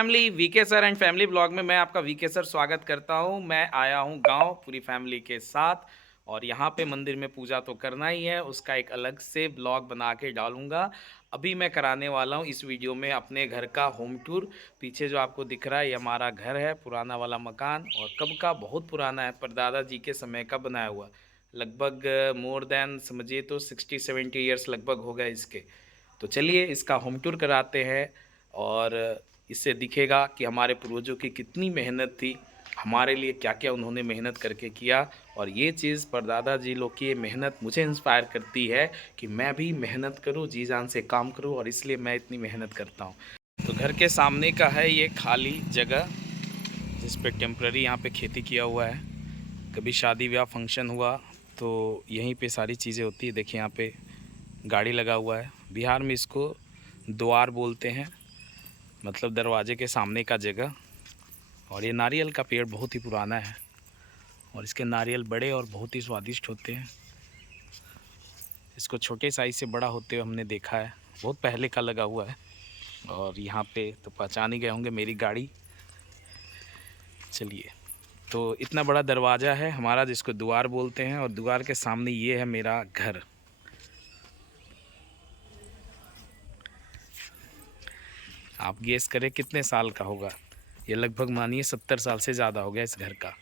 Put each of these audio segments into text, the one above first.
Family VK sir and family blog में मैं आपका वीके सर स्वागत करता हूं। मैं आया हूं गांव पूरी फैमिली के साथ और यहां पे मंदिर में पूजा तो करना ही है, उसका एक अलग से ब्लॉग बना के डालूंगा। अभी मैं कराने वाला हूं इस वीडियो में अपने घर का होम टूर। पीछे जो आपको दिख रहा है ये हमारा घर है, पुराना वाला मकान, और कब का, बहुत पुराना है, परदादा जी के समय का बनाया हुआ। लगभग मोर देन समझिए तो 60-70 ईयर्स लगभग हो गए इसके। तो चलिए इसका होम टूर कराते हैं और इससे दिखेगा कि हमारे पूर्वजों की कितनी मेहनत थी, हमारे लिए क्या क्या उन्होंने मेहनत करके किया। और ये चीज़ परदादा जी लोग की ये मेहनत मुझे इंस्पायर करती है कि मैं भी मेहनत करूं, जी जान से काम करूं, और इसलिए मैं इतनी मेहनत करता हूं। तो घर के सामने का है ये खाली जगह जिस पे टेम्प्ररी यहाँ पे खेती किया हुआ है। कभी शादी ब्याह फंक्शन हुआ तो यहीं पे सारी चीज़ें होती है। देखिए यहाँ पे गाड़ी लगा हुआ है। बिहार में इसको द्वार बोलते हैं, मतलब दरवाजे के सामने का जगह। और ये नारियल का पेड़ बहुत ही पुराना है और इसके नारियल बड़े और बहुत ही स्वादिष्ट होते हैं। इसको छोटे साइज़ से बड़ा होते हुए हमने देखा है, बहुत पहले का लगा हुआ है। और यहाँ पे तो पहचान ही गए होंगे मेरी गाड़ी। चलिए, तो इतना बड़ा दरवाज़ा है हमारा जिसको द्वार बोलते हैं, और द्वार के सामने ये है मेरा घर। आप गेस करें कितने साल का होगा। ये लगभग मानिए 70 साल से ज़्यादा हो गया इस घर का।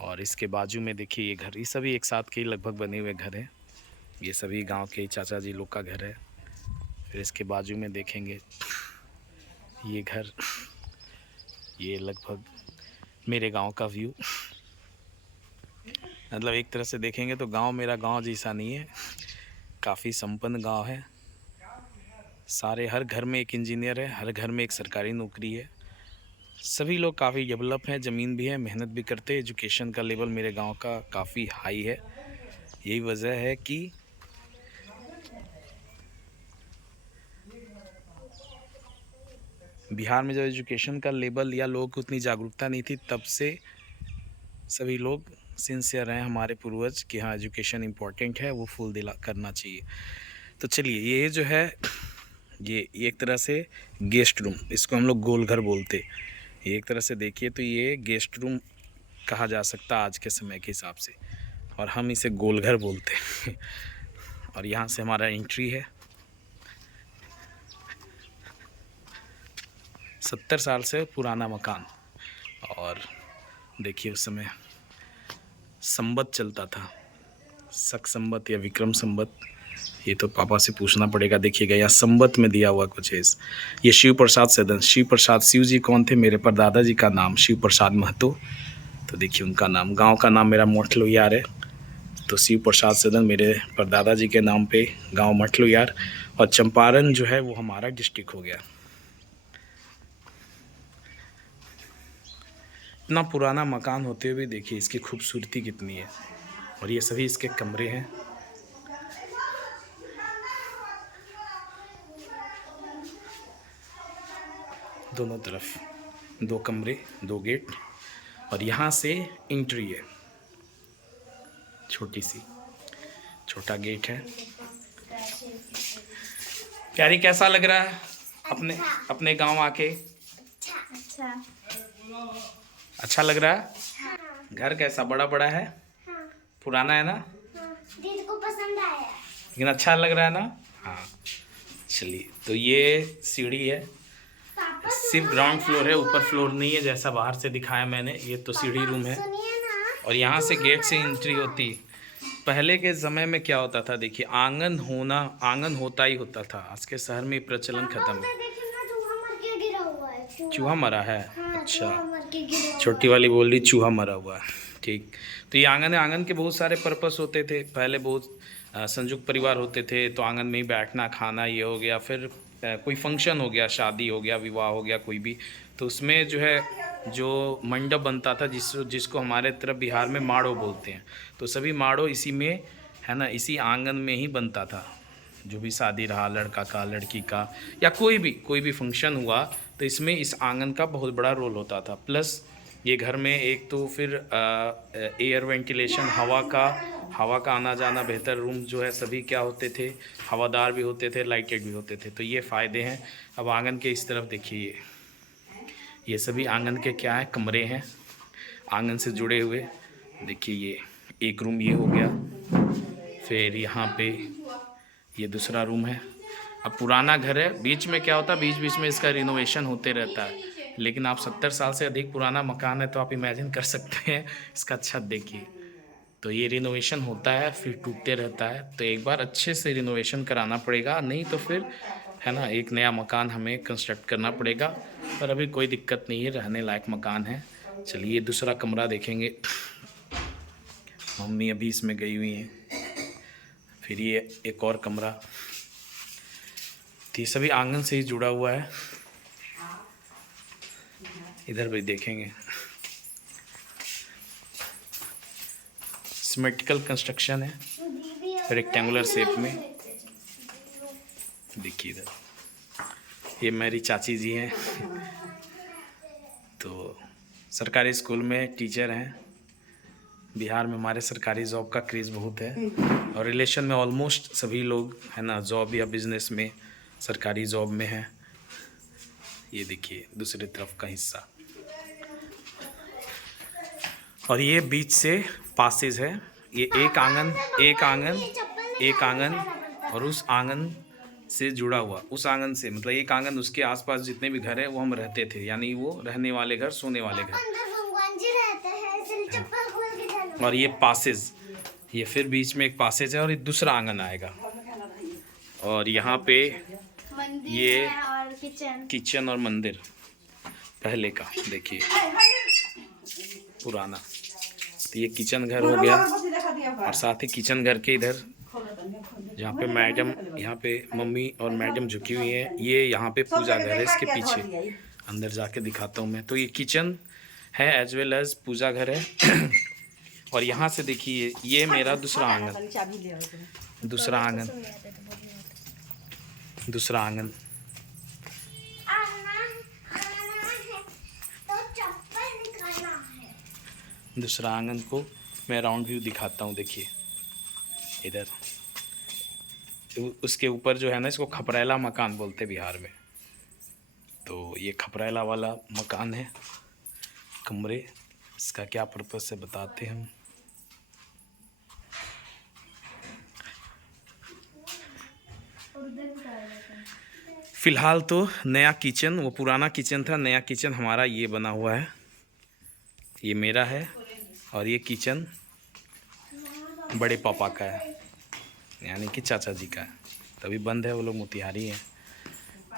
और इसके बाजू में देखिए ये घर, ये सभी एक साथ के ही लगभग बने हुए घर हैं। ये सभी गांव के चाचा जी लोग का घर है। फिर इसके बाजू में देखेंगे ये घर, ये लगभग मेरे गांव का व्यू। मतलब एक तरह से देखेंगे तो गांव मेरा गांव जैसा नहीं है, काफ़ी संपन्न गांव है। सारे, हर घर में एक इंजीनियर है, हर घर में एक सरकारी नौकरी है। सभी लोग काफ़ी डेवलप हैं, ज़मीन भी है, मेहनत भी करते हैं। एजुकेशन का लेवल मेरे गांव का काफ़ी हाई है। यही वजह है कि बिहार में जब एजुकेशन का लेवल या लोगों को उतनी जागरूकता नहीं थी, तब से सभी लोग सिंसियर हैं हमारे पूर्वज कि हाँ एजुकेशन इम्पॉर्टेंट है, वो फुल दिला करना चाहिए। तो चलिए, ये जो है ये एक तरह से गेस्ट रूम, इसको हम लोग गोल घर बोलते। ये एक तरह से देखिए तो ये गेस्ट रूम कहा जा सकता आज के समय के हिसाब से, और हम इसे गोल घर बोलते हैं। और यहाँ से हमारा एंट्री है। 70 साल से पुराना मकान। और देखिए उस समय संवत चलता था, शक संवत या विक्रम संवत, ये तो पापा से पूछना पड़ेगा। देखिएगा यहाँ संवत में दिया हुआ कुछ है। ये शिव प्रसाद सदन, शिव प्रसाद, शिव जी कौन थे? मेरे परदादा जी का नाम शिव प्रसाद महतो। तो देखिए उनका नाम, गांव का नाम मेरा मठलोयार है, तो शिव प्रसाद सदन मेरे परदादा जी के नाम पे गांव मठलोयार। और चंपारण जो है वो हमारा डिस्ट्रिक्ट हो गया। इतना पुराना मकान होते हुए देखिए इसकी खूबसूरती कितनी है। और ये सभी इसके कमरे हैं। दोनों तरफ 2 कमरे, 2 गेट, और यहाँ से एंट्री है, छोटी सी, छोटा गेट है। प्यारी, कैसा लग रहा है अपने अपने गांव आके? अच्छा। अच्छा लग रहा है? घर कैसा, बड़ा बड़ा है? पुराना है ना? दीदी को पसंद आया, लेकिन अच्छा लग रहा है ना? हाँ। चलिए, तो ये सीढ़ी है, सिर्फ ग्राउंड फ्लोर है, ऊपर फ्लोर नहीं है जैसा बाहर से दिखाया मैंने। ये तो सीढ़ी रूम है और यहाँ से गेट से एंट्री होती। पहले के समय में क्या होता था, देखिए आंगन होना, आंगन होता ही होता था। आज के शहर में प्रचलन खत्म है। चूहा मरा है? अच्छा, छोटी वाली बोल रही चूहा मरा हुआ है। ठीक, तो ये आंगन है। आंगन के बहुत सारे पर्पस होते थे पहले। बहुत संयुक्त परिवार होते थे, तो आंगन में ही बैठना, खाना, ये हो गया। फिर कोई फंक्शन हो गया, शादी हो गया, विवाह हो गया, कोई भी, तो उसमें जो है जो मंडप बनता था, जिसको हमारे तरफ बिहार में माड़ो बोलते हैं, तो सभी माड़ो इसी में है ना, इसी आंगन में ही बनता था। जो भी शादी रहा, लड़का का, लड़की का, या कोई भी फंक्शन हुआ, तो इसमें इस आंगन का बहुत बड़ा रोल होता था। प्लस ये घर में एक तो फिर एयर वेंटिलेशन, हवा का आना जाना बेहतर। रूम जो है सभी क्या होते थे, हवादार भी होते थे, लाइटेड भी होते थे। तो ये फ़ायदे हैं। अब आंगन के इस तरफ देखिए, ये सभी आंगन के क्या है, कमरे हैं आंगन से जुड़े हुए। देखिए ये एक रूम ये हो गया, फिर यहाँ पे ये दूसरा रूम है। अब पुराना घर है, बीच में क्या होता है, बीच बीच में इसका रिनोवेशन होते रहता है, लेकिन आप 70 साल से अधिक पुराना मकान है तो आप इमेजिन कर सकते हैं इसका छत देखिए। तो ये रिनोवेशन होता है फिर टूटते रहता है, तो एक बार अच्छे से रिनोवेशन कराना पड़ेगा, नहीं तो फिर है ना एक नया मकान हमें कंस्ट्रक्ट करना पड़ेगा। पर अभी कोई दिक्कत नहीं है, रहने लायक मकान है। चलिए दूसरा कमरा देखेंगे। मम्मी अभी इसमें गई हुई हैं। फिर ये एक और कमरा, तो ये सभी आंगन से ही जुड़ा हुआ है। इधर भी देखेंगे, सिमेट्रिकल कंस्ट्रक्शन है, रेक्टेंगुलर शेप में। देखिए इधर ये मेरी चाची जी हैं, तो सरकारी स्कूल में टीचर हैं। बिहार में हमारे सरकारी जॉब का क्रेज़ बहुत है, और रिलेशन में ऑलमोस्ट सभी लोग है ना जॉब या बिजनेस में सरकारी जॉब में हैं। ये देखिए दूसरी तरफ का हिस्सा, और ये बीच से पासेज है। ये एक आंगन एक आंगन एक आंगन और उस आंगन से जुड़ा हुआ, उस आंगन से मतलब एक आंगन, उसके आसपास जितने भी घर है वो हम रहते थे, यानी वो रहने वाले घर, सोने वाले घर। और ये पासेज, ये फिर बीच में एक पासेज है और एक दूसरा आंगन आएगा। और यहाँ पे ये और किचन और मंदिर पहले का देखिए पुराना। तो ये किचन घर हो गया, और साथ ही किचन घर के इधर जहाँ पे मैडम, यहाँ पे मम्मी और मैडम झुकी हुई हैं, ये यहाँ पे पूजा घर है इसके पीछे। अंदर जाके दिखाता हूँ मैं। तो ये किचन है एज वेल एज पूजा घर है। और यहाँ से देखिए ये मेरा दूसरा आंगन, दूसरा आंगन, दूसरा आंगन। दूसरा आंगन को मैं राउंड व्यू दिखाता हूँ। देखिए इधर उसके ऊपर जो है ना, इसको खपरेला मकान बोलते बिहार में। तो ये खपरेला वाला मकान है, कमरे। इसका क्या पर्पस है बताते हैं हम। फिलहाल तो नया किचन, वो पुराना किचन था, नया किचन हमारा ये बना हुआ है, ये मेरा है। और ये किचन बड़े पापा का है, यानी कि चाचा जी का है। तभी बंद है, वो लोग मोतिहारी हैं।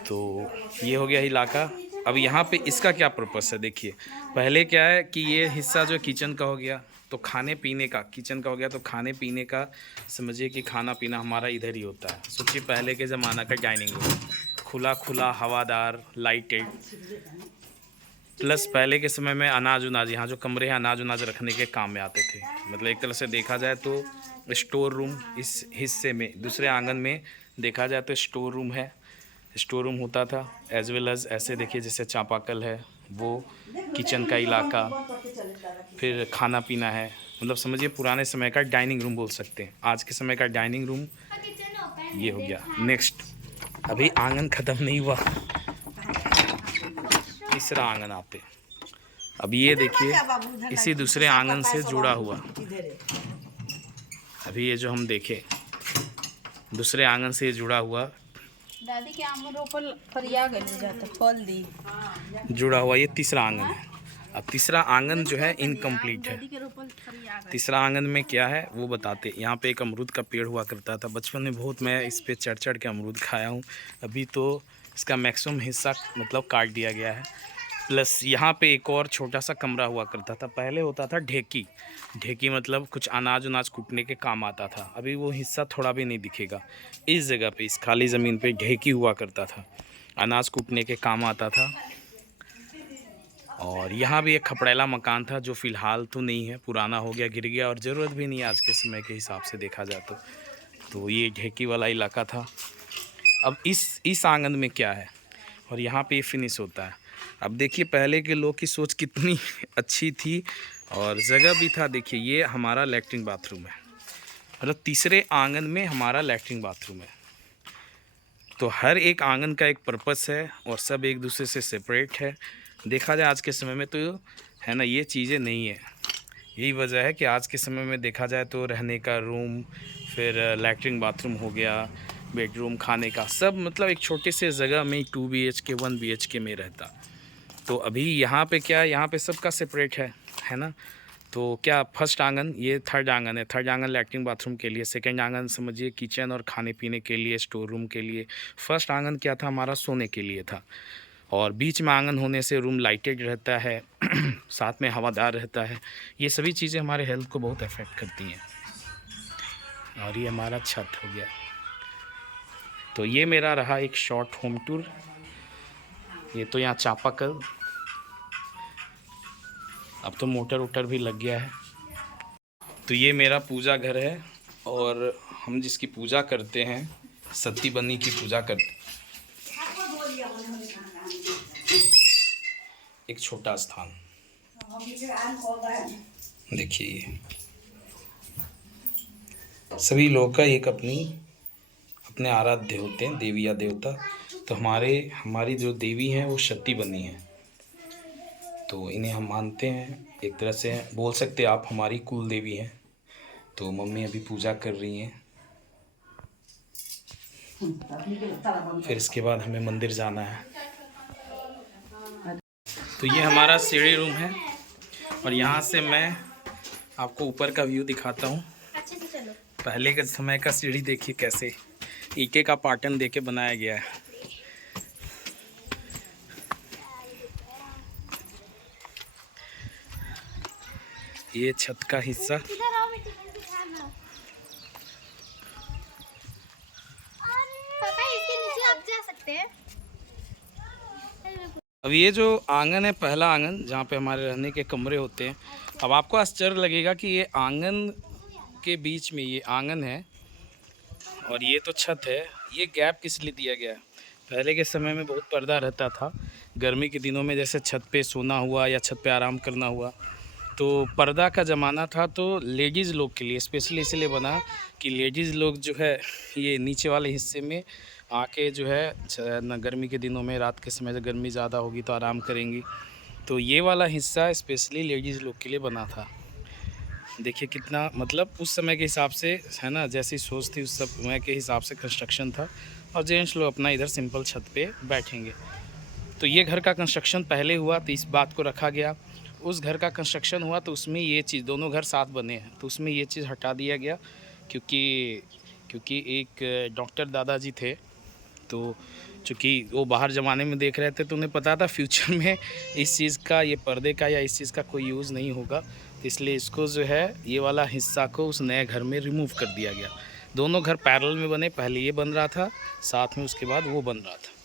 तो ये हो गया इलाका। अब यहाँ पे इसका क्या पर्पस है देखिए। पहले क्या है कि ये हिस्सा जो किचन का हो गया, तो खाने पीने का, किचन का हो गया तो खाने पीने का, समझिए कि खाना पीना हमारा इधर ही होता है। सोचिए पहले के ज़माना का डाइनिंग रूम, खुला खुला, हवादार, लाइटेड, प्लस पहले के समय में अनाज उनाज, यहाँ जो कमरे हैं अनाज उनाज रखने के काम में आते थे। मतलब एक तरह से देखा जाए तो स्टोर रूम इस हिस्से में, दूसरे आंगन में देखा जाए तो स्टोर रूम है, स्टोर रूम होता था। एज वेल एज ऐसे देखिए जैसे चापाकल है, वो किचन का इलाका, फिर खाना पीना है। मतलब समझिए पुराने समय का डाइनिंग रूम बोल सकते हैं। आज के समय का डाइनिंग रूम ये हो गया। नेक्स्ट, अभी आंगन ख़त्म नहीं हुआ, तीसरा आंगन आते। अब ये देखिए इसी दूसरे आंगन से जुड़ा हुआ, अभी ये जो हम देखे दूसरे आंगन से जुड़ा हुआ, दादी के आम रोपल फरिया गली जाता फल दी जुड़ा हुआ ये तीसरा आंगन है। अब तीसरा आंगन जो है इनकम्प्लीट है। तीसरा आंगन में क्या है वो बताते। यहाँ पे एक अमरूद का पेड़ हुआ करता था, बचपन में बहुत मैं इस पे चढ़ चढ़ के अमरूद खाया हूँ। अभी तो इसका मैक्सिमम हिस्सा मतलब काट दिया गया है। प्लस यहाँ पे एक और छोटा सा कमरा हुआ करता था, पहले होता था ढेकी। ढेकी मतलब कुछ अनाज उनाज कूटने के काम आता था। अभी वो हिस्सा थोड़ा भी नहीं दिखेगा। इस जगह पे, इस खाली ज़मीन पे ढेकी हुआ करता था, अनाज कूटने के काम आता था। और यहाँ भी एक खपड़ेला मकान था जो फ़िलहाल तो नहीं है, पुराना हो गया, गिर गया, और ज़रूरत भी नहीं है आज के समय के हिसाब से देखा जाए तो ये ढेकी वाला इलाका था। अब इस आंगन में क्या है, और यहाँ पे फिनिश होता है। अब देखिए पहले के लोग की सोच कितनी अच्छी थी, और जगह भी था। देखिए ये हमारा लैट्रिन बाथरूम है, मतलब तीसरे आंगन में हमारा लैट्रिन बाथरूम है। तो हर एक आंगन का एक पर्पस है, और सब एक दूसरे से सेपरेट है। देखा जाए आज के समय में तो है ना, ये चीज़ें नहीं है। यही वजह है कि आज के समय में देखा जाए तो रहने का रूम, फिर लैट्रिन बाथरूम हो गया, बेडरूम, खाने का सब मतलब एक छोटे से जगह में 2 BHK 1 BHK में रहता। तो अभी यहाँ पे क्या है, यहाँ पे सबका सेपरेट है ना। तो क्या फर्स्ट आंगन, ये थर्ड आंगन है। थर्ड आंगन लैट्रिन बाथरूम के लिए, सेकंड आंगन समझिए किचन और खाने पीने के लिए, स्टोर रूम के लिए। फर्स्ट आंगन क्या था, हमारा सोने के लिए था। और बीच में आंगन होने से रूम लाइटेड रहता है साथ में हवादार रहता है। ये सभी चीज़ें हमारे हेल्थ को बहुत अफेक्ट करती हैं। और ये हमारा छत हो गया। तो ये मेरा रहा एक शॉर्ट होम टूर। ये तो यहाँ चापाकल, अब तो मोटर वोटर भी लग गया है। तो ये मेरा पूजा घर है और हम जिसकी पूजा करते हैं, सती बन्नी की पूजा करते हैं। एक छोटा स्थान देखिए, ये सभी लोगों का एक अपने आराध्य होते हैं, देवी या देवता। तो हमारी जो देवी हैं वो सती बनी है, तो इन्हें हम मानते हैं। एक तरह से बोल सकते हैं आप हमारी कुल देवी हैं। तो मम्मी अभी पूजा कर रही हैं। फिर इसके बाद हमें मंदिर जाना है। तो ये हमारा सीढ़ी रूम है और यहाँ से मैं आपको ऊपर का व्यू दिखाता हूँ। पहले के समय का सीढ़ी देखिए कैसे ईंटे का पाटन देके बनाया गया है। ये छत का हिस्सा। अब ये जो आंगन है, पहला आंगन जहाँ पे हमारे रहने के कमरे होते हैं। अब आपको आश्चर्य लगेगा कि ये आंगन के बीच में ये आंगन है और ये तो छत है। ये गैप किस लिए दिया गया है? पहले के समय में बहुत पर्दा रहता था। गर्मी के दिनों में जैसे छत पे सोना हुआ या छत पे आराम करना हुआ, तो पर्दा का ज़माना था। तो लेडीज़ लोग के लिए स्पेशली इसलिए बना कि लेडीज़ लोग जो है ये नीचे वाले हिस्से में आके जो है न, गर्मी के दिनों में रात के समय जब गर्मी ज़्यादा होगी तो आराम करेंगी। तो ये वाला हिस्सा स्पेशली लेडीज़ लोग के लिए बना था। देखिए कितना मतलब उस समय के हिसाब से है ना, जैसी सोच थी उस समय के हिसाब से कंस्ट्रक्शन था। और जेंट्स लोग अपना इधर सिंपल छत पे बैठेंगे। तो ये घर का कंस्ट्रक्शन पहले हुआ तो इस बात को रखा गया। उस घर का कंस्ट्रक्शन हुआ तो उसमें ये चीज़, दोनों घर साथ बने हैं तो उसमें ये चीज़ हटा दिया गया। क्योंकि एक डॉक्टर दादाजी थे, तो चूँकि वो बाहर ज़माने में देख रहे थे तो उन्हें पता था फ्यूचर में इस चीज़ का, ये पर्दे का या इस चीज़ का कोई यूज़ नहीं होगा। तो इसलिए इसको जो है ये वाला हिस्सा को उस नए घर में रिमूव कर दिया गया। दोनों घर पैरेलल में बने, पहले ये बन रहा था साथ में, उसके बाद वो बन रहा था।